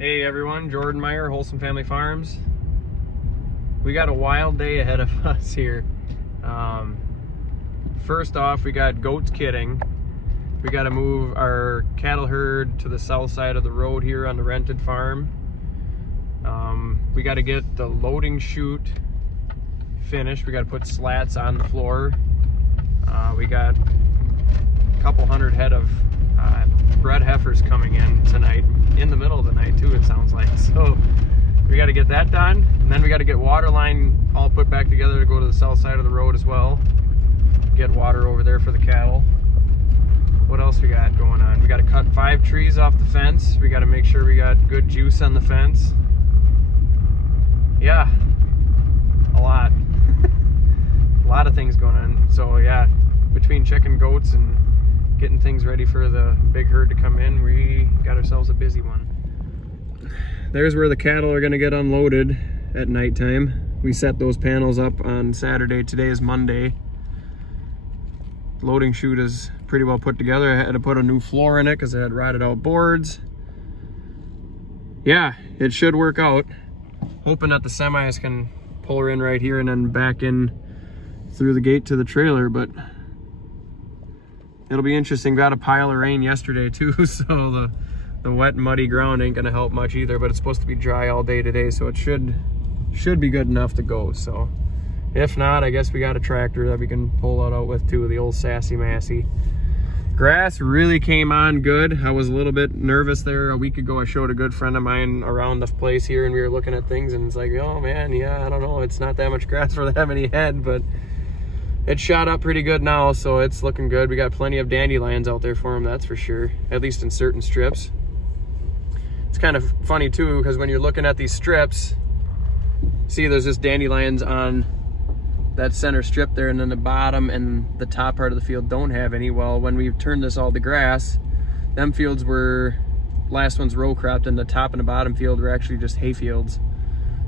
Hey everyone, Jordan Meyer, Wholesome Family Farms. We got a wild day ahead of us here. First off, we got goats kidding. We got to move our cattle herd to the south side of the road here on the rented farm. We got to get the loading chute finished. We got to put slats on the floor. We got a couple hundred head of bred heifers coming in tonight, in the middle of the night too, it sounds like. So we got to get that done, and then we got to get water line all put back together to go to the south side of the road as well. Get water over there for the cattle. What else we got going on? We got to cut 5 trees off the fence. We got to make sure we got good juice on the fence. Yeah, a lot. A lot of things going on. So yeah, between checking goats and getting things ready for the big herd to come in, we got ourselves a busy one. There's where the cattle are going to get unloaded at nighttime. We set those panels up on Saturday. Today is Monday. Loading chute is pretty well put together. I had to put a new floor in it because it had rotted out boards. Yeah, it should work out. Hoping that the semis can pull her in right here and then back in through the gate to the trailer, but it'll be interesting. Got a pile of rain yesterday too, so the wet muddy ground ain't gonna help much either, but it's supposed to be dry all day today, so it should be good enough to go. So if not, I guess we got a tractor that we can pull that out with too, the old Sassy Massey. Grass really came on good. I was a little bit nervous there. A week ago I showed a good friend of mine around the place here and we were looking at things and it's like, oh man, yeah, I don't know, it's not that much grass for that many head, but it shot up pretty good now, so it's looking good. We got plenty of dandelions out there for them, that's for sure, at least in certain strips. It's kind of funny too, because when you're looking at these strips, see there's just dandelions on that center strip there, and then the bottom and the top part of the field don't have any. Well, when we turned this all to grass, them fields were, last one's row cropped, and the top and the bottom field were actually just hay fields.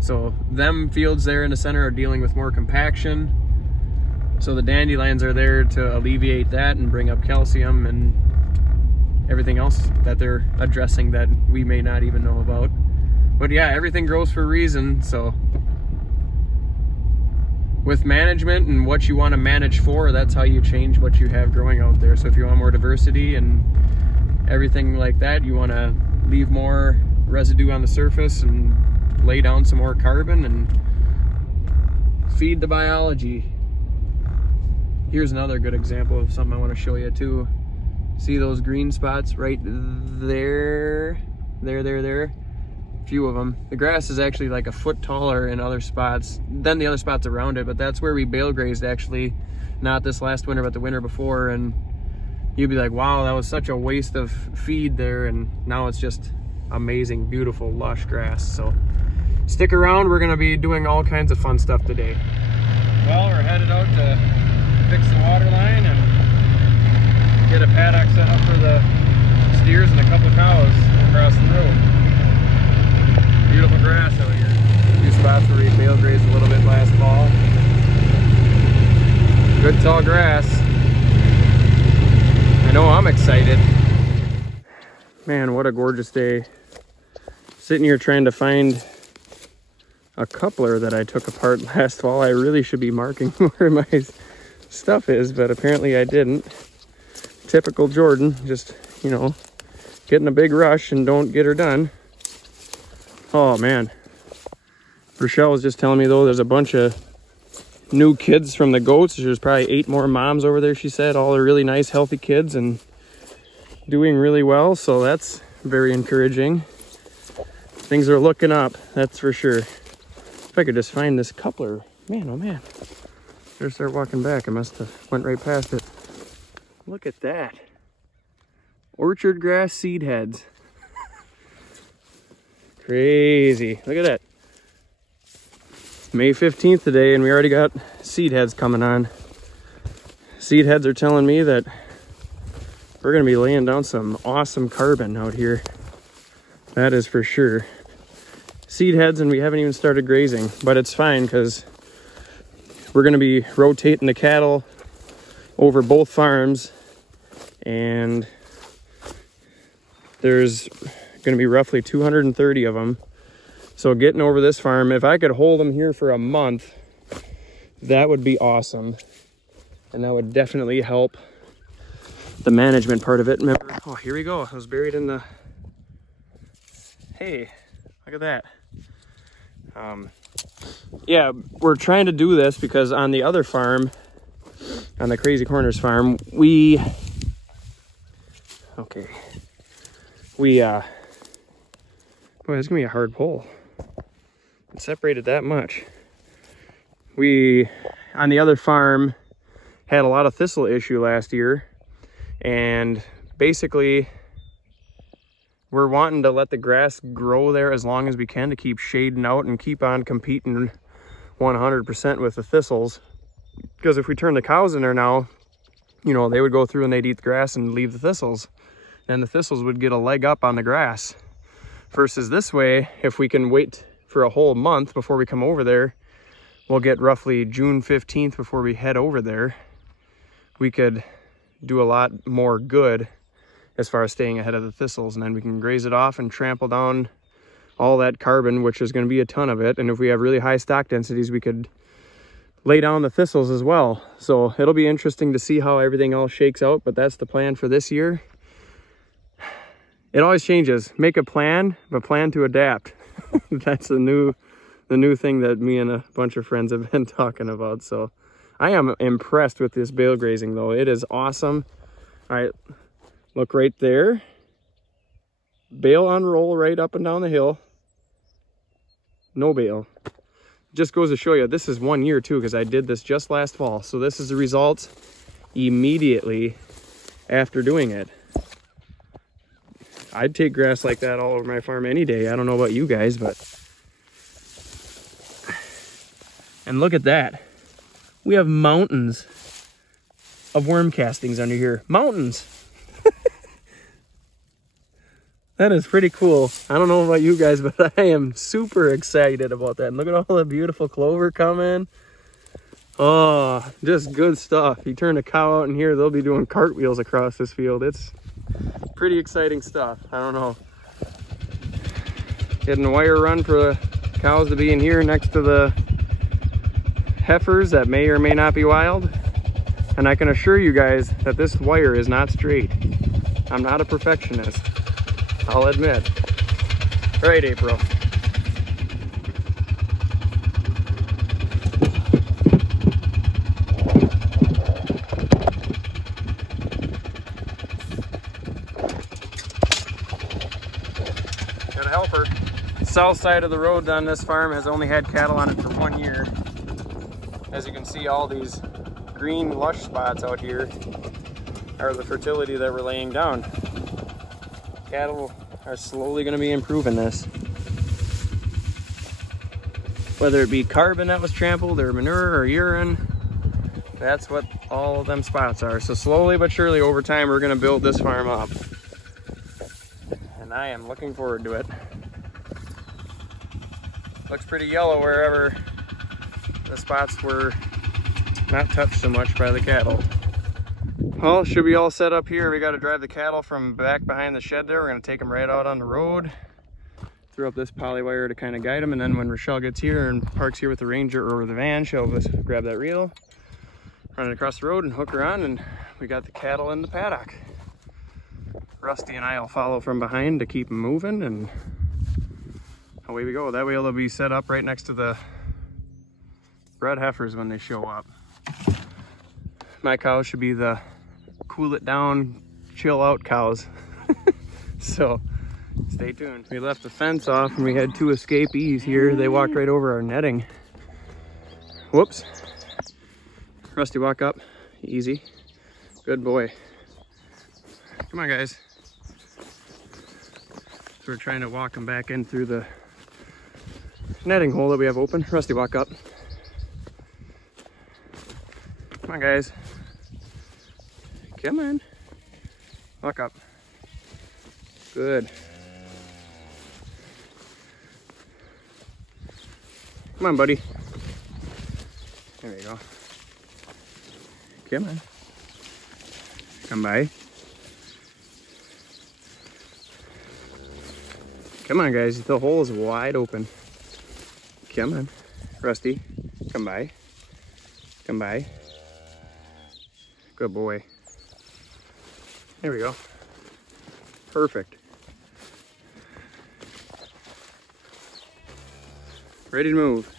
So them fields there in the center are dealing with more compaction. So the dandelions are there to alleviate that and bring up calcium and everything else that they're addressing that we may not even know about. But yeah, everything grows for a reason. So with management and what you want to manage for, that's how you change what you have growing out there. So if you want more diversity and everything like that, you want to leave more residue on the surface and lay down some more carbon and feed the biology. Here's another good example of something I want to show you too. See those green spots right there? There. Few of them. The grass is actually like a foot taller in other spots than the other spots around it, but that's where we bale grazed actually, not this last winter, but the winter before, and you'd be like, wow, that was such a waste of feed there, and now it's just amazing, beautiful, lush grass. So stick around, we're gonna be doing all kinds of fun stuff today. Well, we're headed out to fix the water line and get a paddock set up for the steers and a couple of cows across the road. Beautiful grass out here. A few spots where we bale grazed a little bit last fall. Good tall grass. I know I'm excited. Man, what a gorgeous day. Sitting here trying to find a coupler that I took apart last fall. I really should be marking where my stuff is, but apparently I didn't. Typical Jordan, just, you know, getting a big rush and don't get her done. Oh man, Rochelle was just telling me though, there's a bunch of new kids from the goats. There's probably 8 more moms over there, she said. All are really nice, healthy kids and doing really well, so that's very encouraging. Things are looking up, that's for sure. If I could just find this coupler. Man, oh man. Better start walking back. I must have went right past it. Look at that. Orchard grass seed heads. Crazy. Look at that. May 15th today and we already got seed heads coming on. Seed heads are telling me that we're going to be laying down some awesome carbon out here. That is for sure. Seed heads, and we haven't even started grazing, but it's fine because we're going to be rotating the cattle over both farms, and there's going to be roughly 230 of them. So getting over this farm, if I could hold them here for a month, that would be awesome. And that would definitely help the management part of it. Remember, oh, here we go. I was buried in the, hey, look at that. Yeah, we're trying to do this because on the other farm, on the Crazy Corners farm, boy, it's gonna be a hard pull. It separated that much. We, on the other farm, had a lot of thistle issue last year, and basically we're wanting to let the grass grow there as long as we can to keep shading out and keep on competing 100% with the thistles. Because if we turn the cows in there now, you know, they would go through and they'd eat the grass and leave the thistles. And the thistles would get a leg up on the grass. Versus this way, if we can wait for a whole month before we come over there, we'll get roughly June 15th before we head over there. We could do a lot more good as far as staying ahead of the thistles, and then we can graze it off and trample down all that carbon, which is going to be a ton of it. And if we have really high stock densities, we could lay down the thistles as well. So it'll be interesting to see how everything all shakes out, but that's the plan for this year. It always changes. Make a plan, but plan to adapt. That's the new thing that me and a bunch of friends have been talking about. So I am impressed with this bale grazing though. It is awesome. All right, look right there. Bale on roll right up and down the hill. No bale. Just goes to show you, this is 1 year too, because I did this just last fall. So this is the results immediately after doing it. I'd take grass like that all over my farm any day. I don't know about you guys, but... And look at that. We have mountains of worm castings under here. Mountains! That is pretty cool. I don't know about you guys, but I am super excited about that. And look at all the beautiful clover coming. Oh, just good stuff. You turn a cow out in here, they'll be doing cartwheels across this field. It's pretty exciting stuff. I don't know. Getting a wire run for the cows to be in here next to the heifers that may or may not be wild. And I can assure you guys that this wire is not straight. I'm not a perfectionist, I'll admit. All right, April. Got a helper. South side of the road on this farm has only had cattle on it for 1 year. As you can see, all these green lush spots out here are the fertility that we're laying down. Cattle are slowly going to be improving this. Whether it be carbon that was trampled or manure or urine, that's what all of them spots are. So slowly but surely over time we're going to build this farm up. And I am looking forward to it. Looks pretty yellow wherever the spots were not touched so much by the cattle. Well, should be all set up here. We got to drive the cattle from back behind the shed there. We're going to take them right out on the road. Throw up this poly wire to kind of guide them, and then when Rochelle gets here and parks here with the Ranger or the van, she'll just grab that reel, run it across the road and hook her on, and we got the cattle in the paddock. Rusty and I will follow from behind to keep them moving, and away we go. That way they'll be set up right next to the bred heifers when they show up. My cows should be the cool it down, chill out cows. So stay tuned. We left the fence off and we had 2 escapees here. They walked right over our netting. Whoops. Rusty, walk up. Easy. Good boy. Come on, guys. So we're trying to walk them back in through the netting hole that we have open. Rusty, walk up. Come on, guys. Come on. Walk up. Good. Come on, buddy. There you go. Come on. Come by. Come on, guys. The hole is wide open. Come on. Rusty, come by. Come by. Good boy. There we go. Perfect. Ready to move.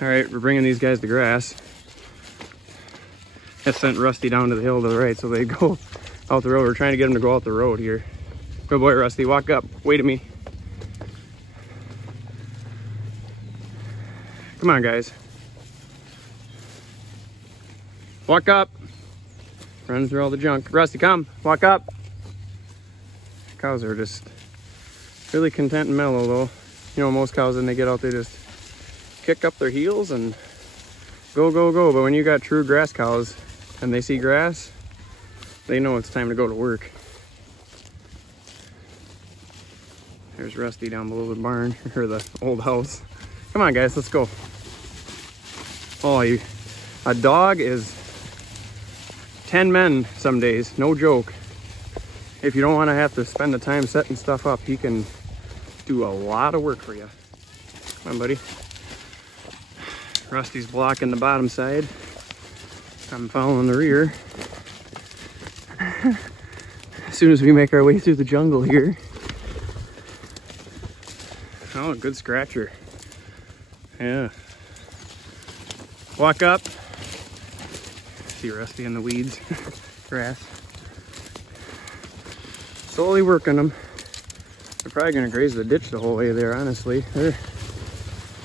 All right, we're bringing these guys to grass. I sent Rusty down to the hill to the right so they go out the road. We're trying to get them to go out the road here. Good boy, Rusty. Walk up. Wait at me. Come on, guys. Walk up. Running through all the junk. Rusty, come. Walk up. Cows are just really content and mellow, though. You know, most cows, when they get out, they just kick up their heels and go, go, go. But when you got true grass cows and they see grass, they know it's time to go to work. There's Rusty down below the barn, or the old house. Come on, guys, let's go. Oh, a dog is 10 men some days, no joke. If you don't want to have to spend the time setting stuff up, he can do a lot of work for you. Come on, buddy. Rusty's blocking the bottom side. I'm following the rear. As soon as we make our way through the jungle here. Oh, good scratcher. Yeah. Walk up. See Rusty in the weeds, grass. Slowly working them. They're probably gonna graze the ditch the whole way there, honestly. They're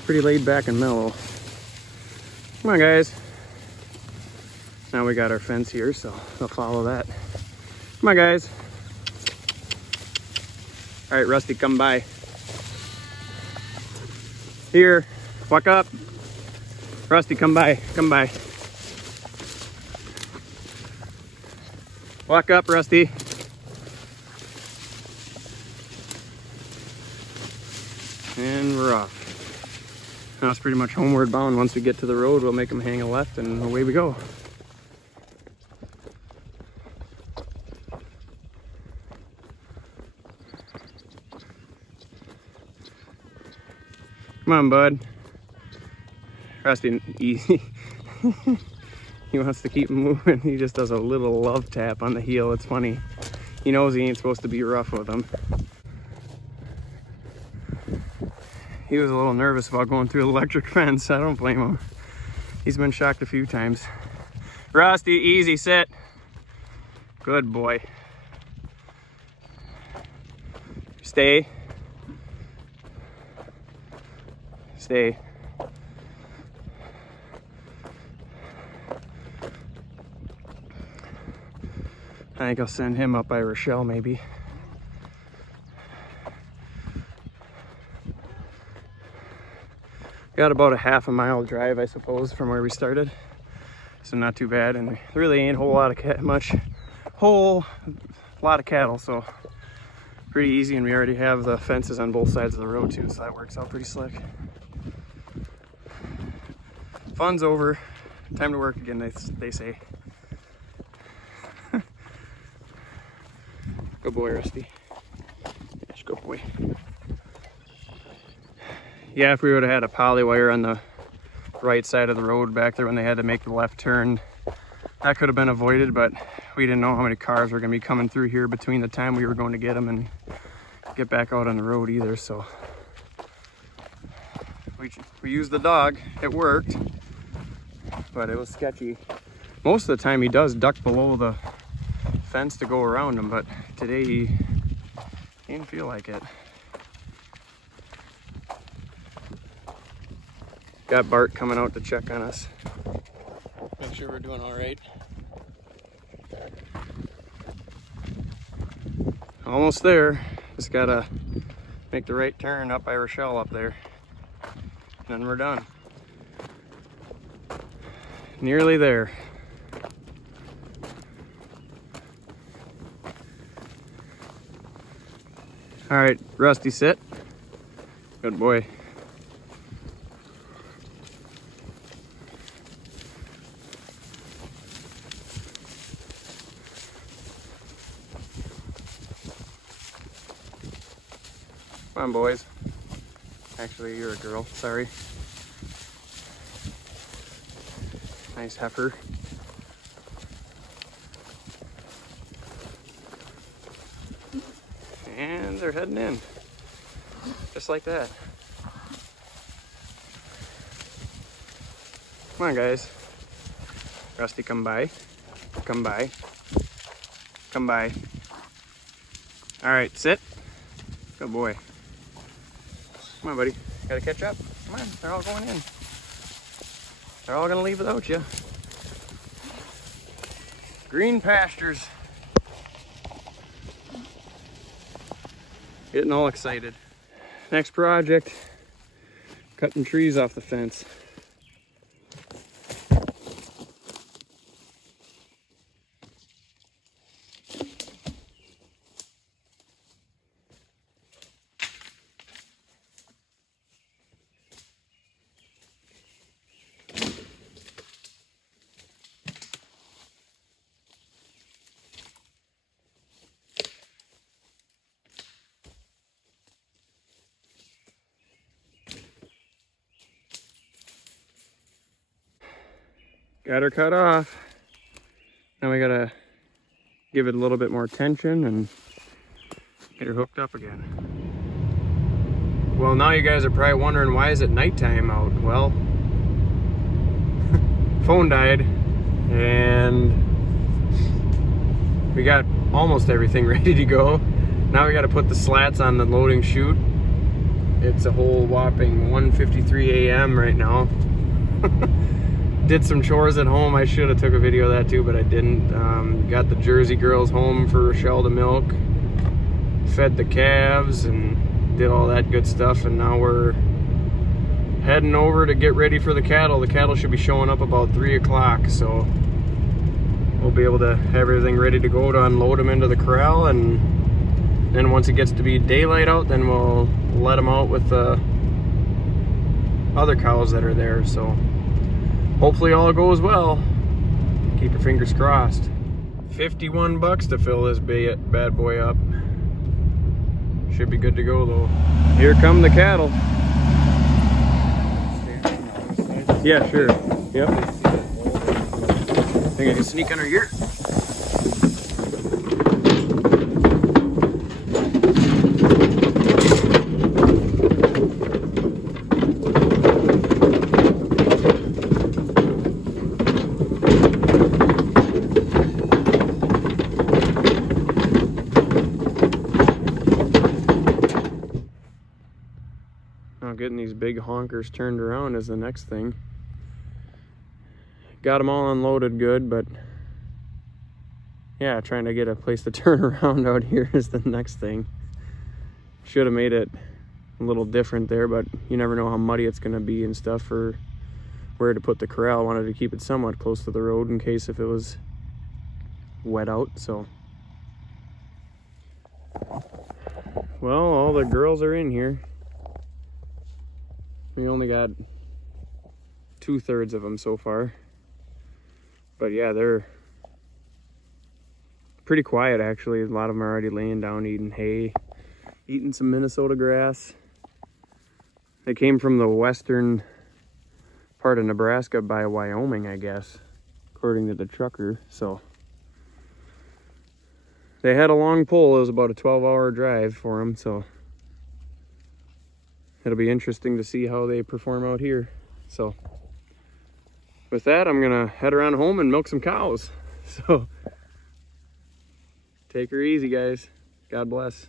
pretty laid back and mellow. Come on, guys. Now we got our fence here, so they'll follow that. Come on, guys. All right, Rusty, come by. Here, walk up. Rusty, come by, come by. Walk up, Rusty. And we're off. Now it's pretty much homeward bound. Once we get to the road, we'll make them hang a left and away we go. Come on, bud. Rusty, easy. He wants to keep moving. He just does a little love tap on the heel. It's funny. He knows he ain't supposed to be rough with him. He was a little nervous about going through the electric fence. I don't blame him. He's been shocked a few times. Rusty, easy, sit. Good boy. Stay. Stay. I think I'll send him up by Rochelle, maybe. Got about a half a mile drive, I suppose, from where we started. So not too bad, and there really ain't a whole lot of cattle, so pretty easy. And we already have the fences on both sides of the road too, so that works out pretty slick. Fun's over. Time to work again, they say. Good boy, Rusty. Yes, good boy. Yeah, if we would have had a poly wire on the right side of the road back there when they had to make the left turn, that could have been avoided, but we didn't know how many cars were going to be coming through here between the time we were going to get them and get back out on the road either, so we used the dog. It worked, but it was sketchy. Most of the time he does duck below the fence to go around him, but today he didn't feel like it. Got Bart coming out to check on us. Make sure we're doing all right. Almost there. Just gotta make the right turn up by Rochelle up there. And then we're done. Nearly there. All right, Rusty, sit. Good boy. Come Come on, boys. Actually, you're a girl, sorry. Nice heifer. And they're heading in. Just like that. Come on, guys. Rusty, come by. Come by. Come by. All right, sit. Good boy. Come on, buddy. Gotta catch up. Come on, they're all going in. They're all gonna leave without you. Green pastures. Getting all excited. Next project, cutting trees off the fence. Got her cut off. Now we gotta give it a little bit more tension and get her hooked up again. Well, now you guys are probably wondering, why is it nighttime out? Well, phone died and we got almost everything ready to go. Now we gotta put the slats on the loading chute. It's a whole whopping 1:53 a.m. right now. Did some chores at home. I should have took a video of that too, but I didn't. Got the Jersey girls home for Rochelle to milk, fed the calves and did all that good stuff, and now we're heading over to get ready for the cattle. The cattle should be showing up about 3 o'clock, so we'll be able to have everything ready to go to unload them into the corral, and then once it gets to be daylight out, then we'll let them out with the other cows that are there. So hopefully all goes well. Keep your fingers crossed. 51 bucks to fill this bad boy up. Should be good to go though. Here come the cattle. Yeah, sure. Yep. Think I can sneak under here? Getting these big honkers turned around is the next thing. Got them all unloaded good, but yeah, trying to get a place to turn around out here is the next thing. Should have made it a little different there, but you never know how muddy it's going to be and stuff, or where to put the corral. I wanted to keep it somewhat close to the road in case if it was wet out. So, well, all the girls are in here. We only got 2/3 of them so far, but yeah, they're pretty quiet actually. A lot of them are already laying down eating hay, eating some Minnesota grass. They came from the western part of Nebraska by Wyoming, I guess, according to the trucker. So they had a long pull. It was about a 12-hour drive for them, so it'll be interesting to see how they perform out here. So with that, I'm gonna head around home and milk some cows. So take her easy, guys. God bless.